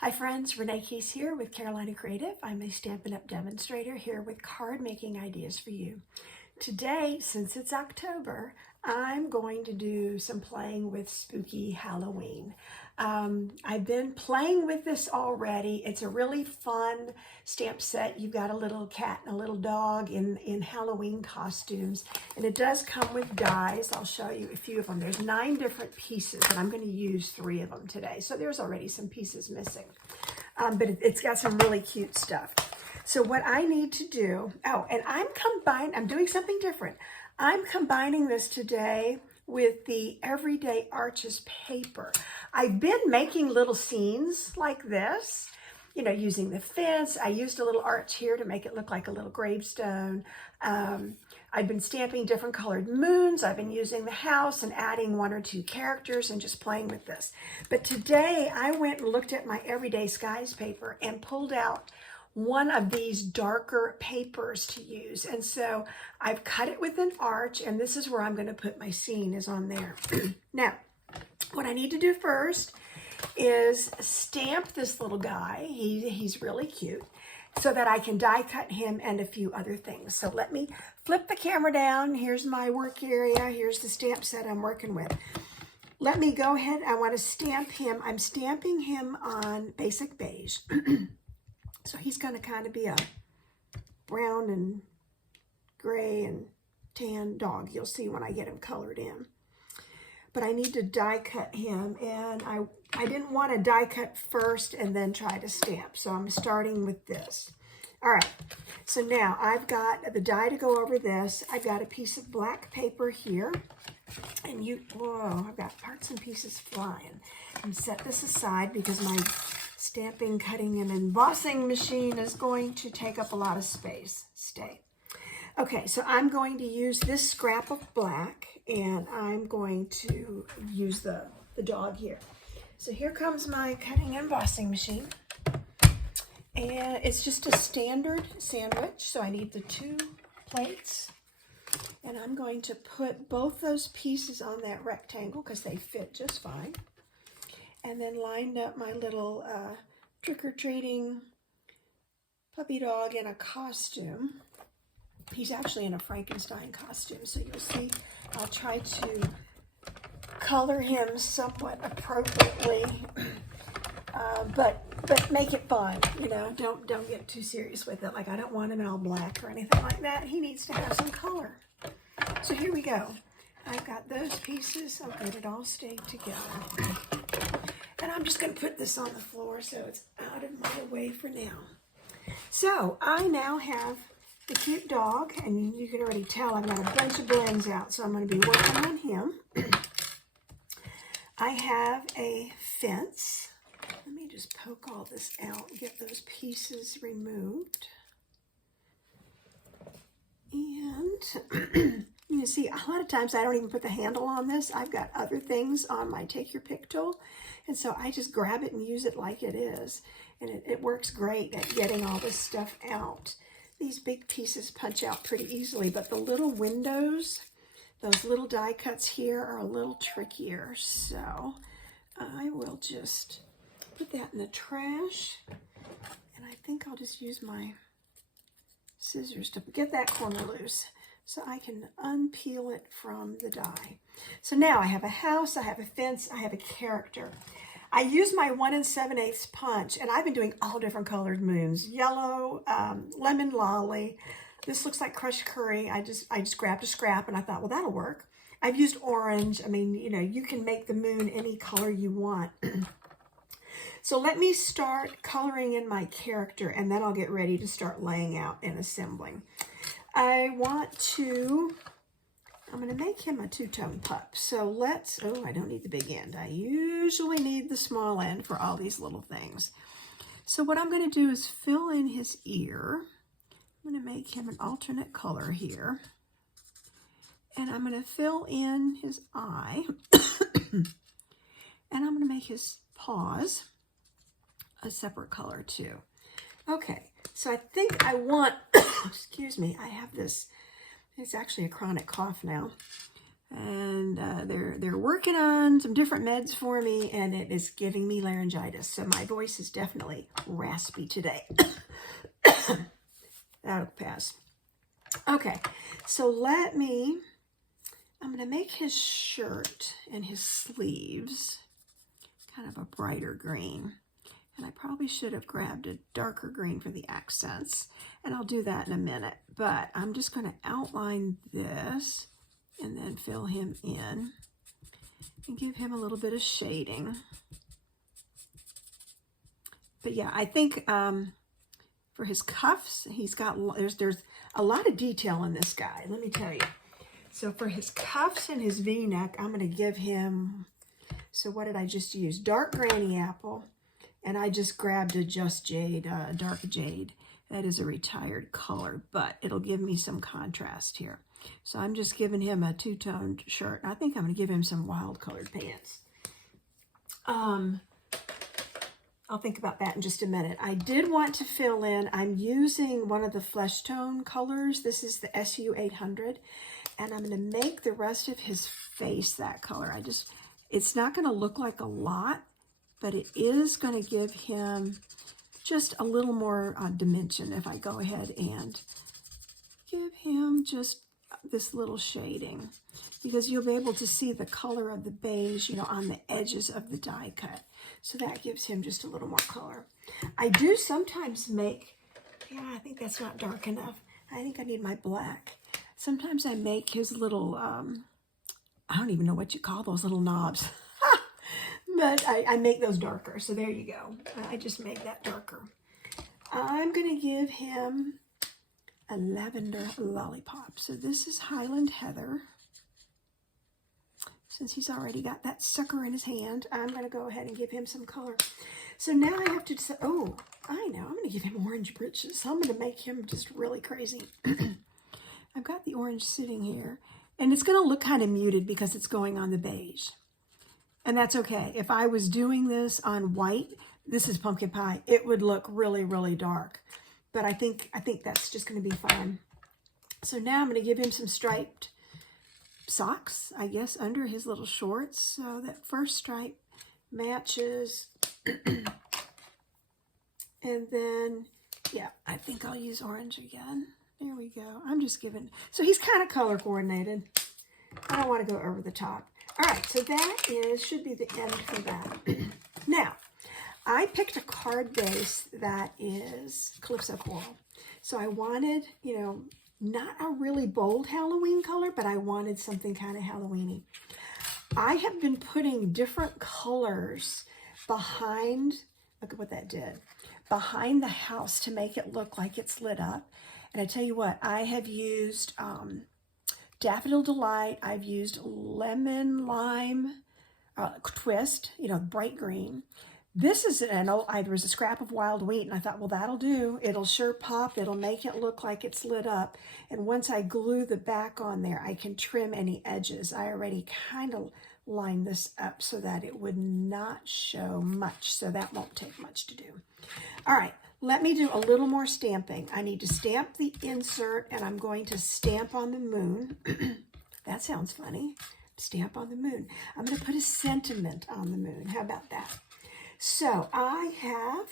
Hi friends, Renee Keys here with Carolina Creative. I'm a Stampin' Up! Demonstrator here with card making ideas for you. Today, since it's October, I'm going to do some playing with spooky Halloween. I've been playing with this already. It's a really fun stamp set. You've got a little cat and a little dog in Halloween costumes, and it does come with dies. I'll show you a few of them. There's 9 different pieces, and I'm going to use 3 of them today. So there's already some pieces missing, but it's got some really cute stuff. So what I need to do, and I'm doing something different. I'm combining this today with the Everyday Arches paper. I've been making little scenes like this, using the fence. I used a little arch here to make it look like a little gravestone. I've been stamping different colored moons. I've been using the house and adding 1 or 2 characters and just playing with this. But today I went and looked at my Everyday Skies paper and pulled out one of these darker papers to use. And so I've cut it with an arch, and this is where I'm going to put my scene, is on there. Now, what I need to do first is stamp this little guy. He's really cute, so that I can die cut him and a few other things. So let me flip the camera down. Here's my work area. Here's the stamp set I'm working with. Let me go ahead. I want to stamp him. I'm stamping him on Basic Beige. So he's going to kind of be a brown and gray and tan dog. You'll see when I get him colored in. But I need to die cut him, and I didn't want to die cut first and then try to stamp. So I'm starting with this. All right, so now I've got the die to go over this. I've got a piece of black paper here. And I've got parts and pieces flying. And set this aside because my stamping, cutting, and embossing machine is going to take up a lot of space. Stay. Okay, so I'm going to use this scrap of black, and I'm going to use the dog here. So here comes my cutting and embossing machine. And it's just a standard sandwich, so I need the 2 plates. And I'm going to put both those pieces on that rectangle because they fit just fine. And then lined up my little trick-or-treating puppy dog in a costume. He's actually in a Frankenstein costume, so you'll see I'll try to color him somewhat appropriately, but make it fun, Don't get too serious with it. Like, I don't want him all black or anything like that. He needs to have some color. So here we go. I've got those pieces. I'll get it all stayed together. And I'm just going to put this on the floor so it's out of my way for now. So I now have the cute dog, and you can already tell I've got a bunch of blends out, so I'm going to be working on him. I have a fence. Let me just poke all this out and get those pieces removed. And you can see a lot of times I don't even put the handle on this. I've got other things on my Take Your Pick tool. And so I just grab it and use it like it is. And it works great at getting all this stuff out. These big pieces punch out pretty easily, but the little windows, those little die cuts here are a little trickier. So I will just put that in the trash. And I think I'll just use my scissors to get that corner loose so I can unpeel it from the die. So now I have a house, I have a fence, I have a character. I use my 1 7/8 punch, and I've been doing all different colored moons. Yellow, lemon lolly. This looks like crushed curry. I just grabbed a scrap and I thought, well, that'll work. I've used orange. I mean, you can make the moon any color you want. So let me start coloring in my character, and then I'll get ready to start laying out and assembling. I'm going to make him a 2-tone pup. So I don't need the big end. I usually need the small end for all these little things. So what I'm going to do is fill in his ear. I'm going to make him an alternate color here. And I'm going to fill in his eye. And I'm going to make his paws a separate color too. Okay, so I think I want, excuse me, I have this, it's actually a chronic cough now. And they're working on some different meds for me, and it is giving me laryngitis. So my voice is definitely raspy today. That'll pass. Okay, so I'm going to make his shirt and his sleeves kind of a brighter green. And I probably should have grabbed a darker green for the accents. And I'll do that in a minute. But I'm just going to outline this and then fill him in and give him a little bit of shading. But yeah, I think for his cuffs, he's got, there's a lot of detail in this guy, let me tell you. So for his cuffs and his V-neck, I'm going to give him, so what did I just use? Dark Granny Apple, and I just grabbed a Just Jade, Dark Jade. That is a retired color, but it'll give me some contrast here. So I'm just giving him a two-toned shirt. I think I'm going to give him some wild colored pants. I'll think about that in just a minute. I did want to fill in, I'm using one of the flesh tone colors. This is the SU800, and I'm going to make the rest of his face that color. It's not going to look like a lot, but it is going to give him just a little more dimension if I go ahead and give him just this little shading, because you'll be able to see the color of the beige, on the edges of the die cut. So that gives him just a little more color. I do sometimes make, I think that's not dark enough. I think I need my black. Sometimes I make his little, I don't even know what you call those little knobs. But I make those darker. So there you go. I just made that darker. I'm going to give him a lavender lollipop. So this is Highland Heather. Since he's already got that sucker in his hand, I'm going to go ahead and give him some color. So now I have to decide, oh, I know, I'm going to give him orange britches. So I'm going to make him just really crazy. I've got the orange sitting here, and it's going to look kind of muted because it's going on the beige. And that's okay. If I was doing this on white, this is pumpkin pie, it would look really, really dark. But I think that's just going to be fine. So now I'm going to give him some striped socks, I guess, under his little shorts. So that first stripe matches. And then, yeah, I think I'll use orange again. There we go. I'm just giving, so he's kind of color coordinated. I don't want to go over the top. All right, so that should be the end for that. Now, I picked a card base that is Calypso Coral. So I wanted, not a really bold Halloween color, but I wanted something kind of Halloween-y. I have been putting different colors behind, look at what that did, behind the house to make it look like it's lit up. And I tell you what, I have used Daffodil Delight, I've used Lemon Lime Twist, bright green. This is there was a scrap of wild wheat, and I thought, well, that'll do. It'll sure pop. It'll make it look like it's lit up. And once I glue the back on there, I can trim any edges. I already kind of lined this up so that it would not show much, so that won't take much to do. All right, let me do a little more stamping. I need to stamp the insert, and I'm going to stamp on the moon. That sounds funny. Stamp on the moon. I'm going to put a sentiment on the moon. How about that? So I have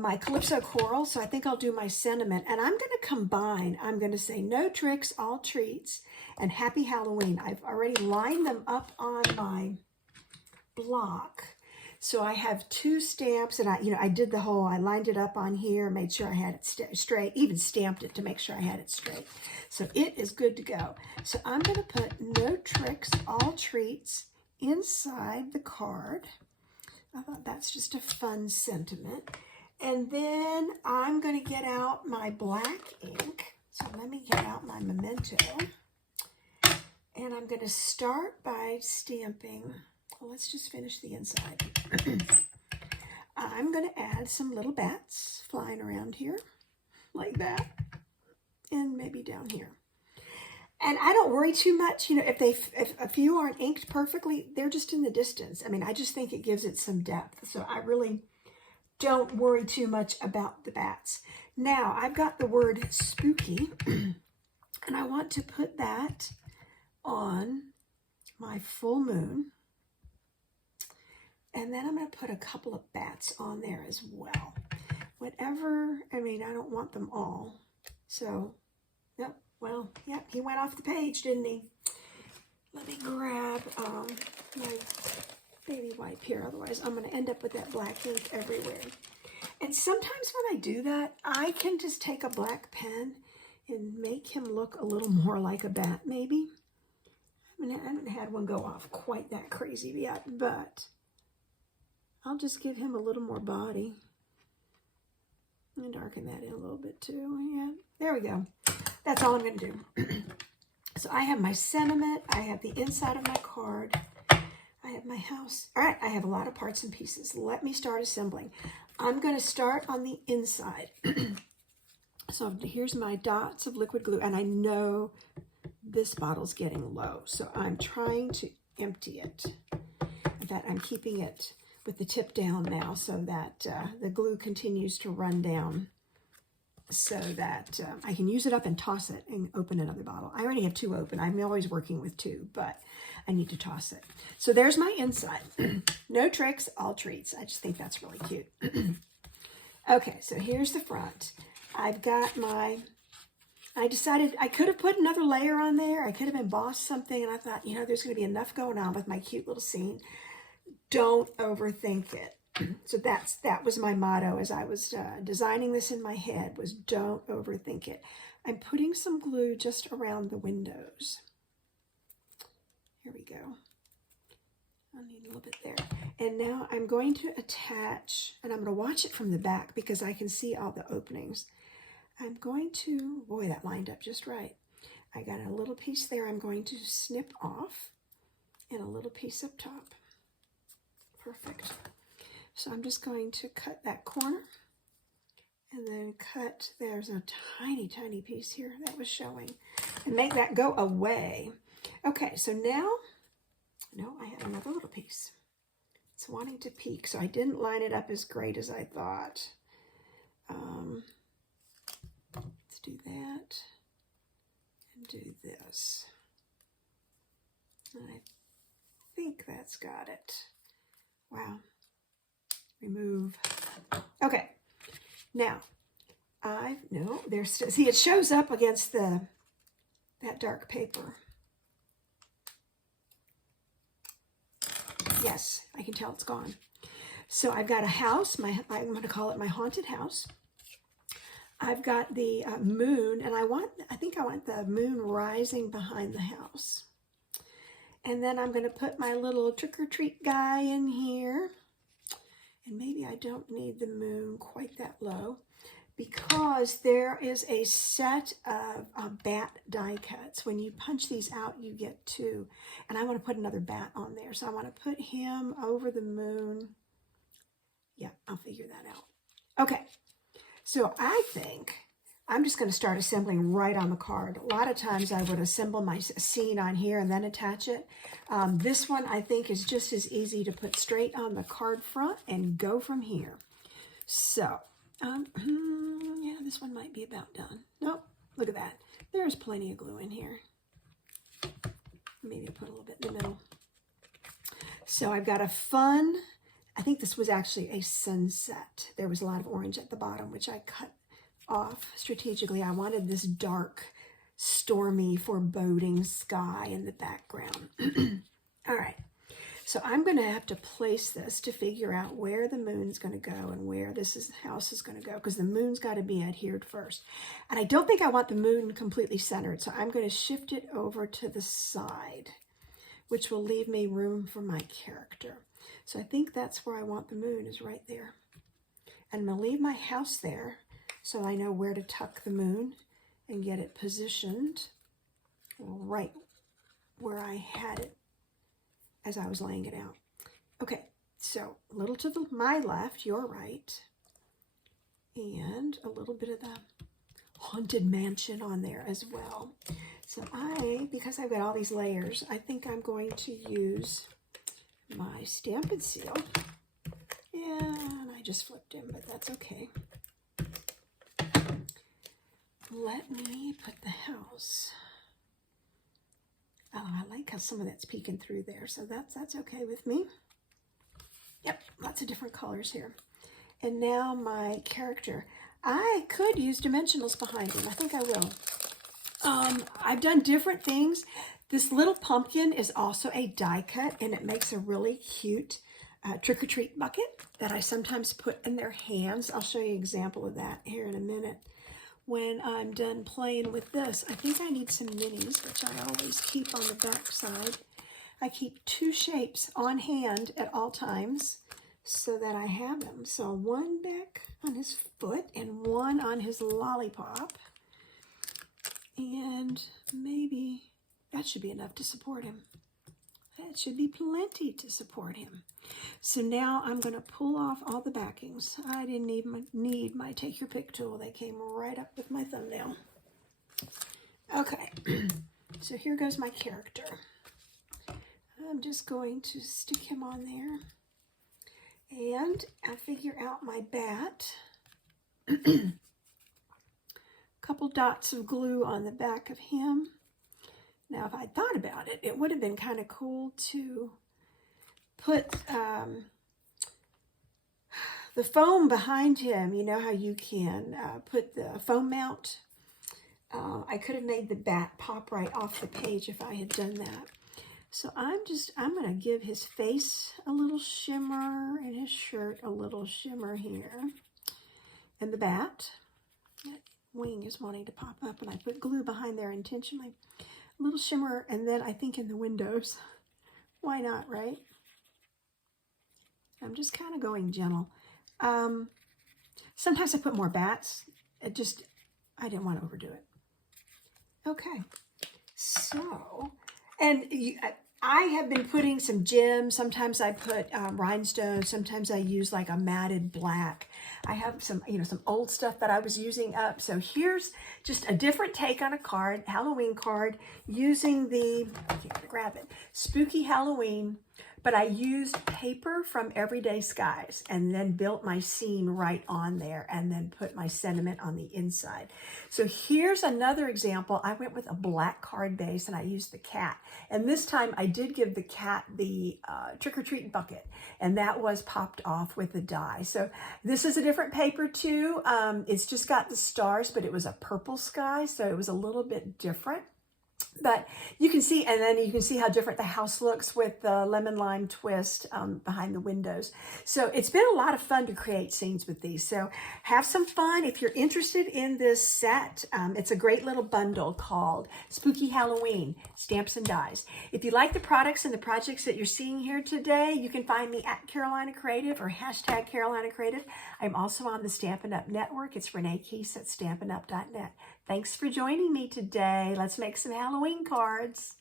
my Calypso Coral, so I think I'll do my sentiment, and I'm going to combine, I'm going to say no tricks, all treats, and happy Halloween. I've already lined them up on my block. So I have two stamps, and I did the whole, I lined it up on here, made sure I had it straight, even stamped it to make sure I had it straight. So it is good to go. So I'm going to put no tricks, all treats inside the card. I thought that's just a fun sentiment. And then I'm going to get out my black ink. So let me get out my Memento. And I'm going to start by stamping. Well, let's just finish the inside. I'm going to add some little bats flying around here, like that. And maybe down here. And I don't worry too much, if a few aren't inked perfectly, they're just in the distance. I mean, I just think it gives it some depth. So I really don't worry too much about the bats. Now, I've got the word spooky, and I want to put that on my full moon. And then I'm going to put a couple of bats on there as well. Whatever, I mean, I don't want them all. So, yep, well, yep, he went off the page, didn't he? Let me grab my baby wipe here, otherwise I'm going to end up with that black ink everywhere. And sometimes when I do that, I can just take a black pen and make him look a little more like a bat, maybe. I haven't had one go off quite that crazy yet, but I'll just give him a little more body. And darken that in a little bit too. Yeah, there we go. That's all I'm going to do. So I have my sentiment. I have the inside of my card. I have my house. All right, I have a lot of parts and pieces. Let me start assembling. I'm going to start on the inside. So here's my dots of liquid glue, and I know this bottle's getting low, so I'm trying to empty it. In fact, I'm keeping it with the tip down now so that the glue continues to run down so that I can use it up and toss it and open another bottle. I already have two open. I'm always working with two, but I need to toss it. So there's my inside. No tricks, all treats. I just think that's really cute. Okay, so here's the front. I've got I decided I could have put another layer on there. I could have embossed something, and I thought, you know, there's going to be enough going on with my cute little scene. Don't overthink it. So that was my motto as I was designing this in my head, was don't overthink it. I'm putting some glue just around the windows. Here we go. I need a little bit there. And now I'm going to attach, and I'm going to watch it from the back because I can see all the openings. I'm going to, boy, that lined up just right. I got a little piece there I'm going to snip off, and a little piece up top. Perfect. So I'm just going to cut that corner, and then cut, there's a tiny, tiny piece here that was showing, and make that go away. Okay, so now, no, I have another little piece. It's wanting to peek, so I didn't line it up as great as I thought. Let's do that, and do this. And I think that's got it. Wow. Remove. Okay. Now, see, it shows up against that dark paper. Yes, I can tell it's gone. So I've got a house. I'm going to call it my haunted house. I've got the moon, and I think I want the moon rising behind the house. And then I'm going to put my little trick-or-treat guy in here. And maybe I don't need the moon quite that low because there is a set of bat die cuts. When you punch these out, you get two. And I want to put another bat on there. So I want to put him over the moon. Yeah, I'll figure that out. Okay, so I think I'm just going to start assembling right on the card. A lot of times I would assemble my scene on here and then attach it. This one I think is just as easy to put straight on the card front and go from here. So, yeah, this one might be about done. Nope, look at that. There's plenty of glue in here. Maybe I'll put a little bit in the middle. So I've got a fun, I think this was actually a sunset. There was a lot of orange at the bottom, which I cut off strategically. I wanted this dark, stormy, foreboding sky in the background. All right, so I'm going to have to place this to figure out where the moon's going to go and where this house is going to go, because the moon's got to be adhered first. And I don't think I want the moon completely centered, so I'm going to shift it over to the side, which will leave me room for my character. So I think that's where I want the moon, is right there. And I'm going to leave my house there, so I know where to tuck the moon and get it positioned right where I had it as I was laying it out. Okay, so a little to my left, your right, and a little bit of the haunted mansion on there as well. So because I've got all these layers, I think I'm going to use my Stampin' Seal. And I just flipped him, but that's okay. Let me put the house I like how some of that's peeking through there, so that's okay with me. Yep, lots of different colors here. And now my character. I could use dimensionals behind him. I think I will. I've done different things. This little pumpkin is also a die cut, and it makes a really cute trick-or-treat bucket that I sometimes put in their hands. I'll show you an example of that here in a minute. When I'm done playing with this, I think I need some minis, which I always keep on the back side. I keep 2 shapes on hand at all times so that I have them. So one back on his foot and one on his lollipop. And maybe that should be enough to support him. That should be plenty to support him. So now I'm going to pull off all the backings. I didn't need my take your pick tool. They came right up with my thumbnail. Okay, so here goes my character. I'm just going to stick him on there. And I figure out my bat. Couple dots of glue on the back of him. Now, if I thought about it, it would have been kind of cool to put the foam behind him. You know how you can put the foam mount. I could have made the bat pop right off the page if I had done that. So I'm going to give his face a little shimmer and his shirt a little shimmer here. And the bat, that wing is wanting to pop up, and I put glue behind there intentionally. A little shimmer, and then I think in the windows. Why not, right? I'm just kind of going gentle. Sometimes I put more bats. I didn't want to overdo it. Okay, so, and I have been putting some gems. Sometimes I put rhinestones. Sometimes I use like a matted black. I have some, some old stuff that I was using up. So here's just a different take on a card, Halloween card, using the, I can't grab it, Spooky Halloween. But I used paper from Everyday Skies and then built my scene right on there and then put my sentiment on the inside. So here's another example. I went with a black card base and I used the cat. And this time I did give the cat the trick-or-treat bucket, and that was popped off with a die. So this is a different paper too. It's just got the stars, but it was a purple sky, so it was a little bit different. But you can see, and then you can see how different the house looks with the lemon lime twist behind the windows. So it's been a lot of fun to create scenes with these. So have some fun. If you're interested in this set, it's a great little bundle called Spooky Halloween, Stamps and Dies. If you like the products and the projects that you're seeing here today, you can find me at Carolina Creative or hashtag Carolina Creative. I'm also on the Stampin' Up! Network. It's Renee Keese at StampinUp.net. Thanks for joining me today. Let's make some Halloween cards.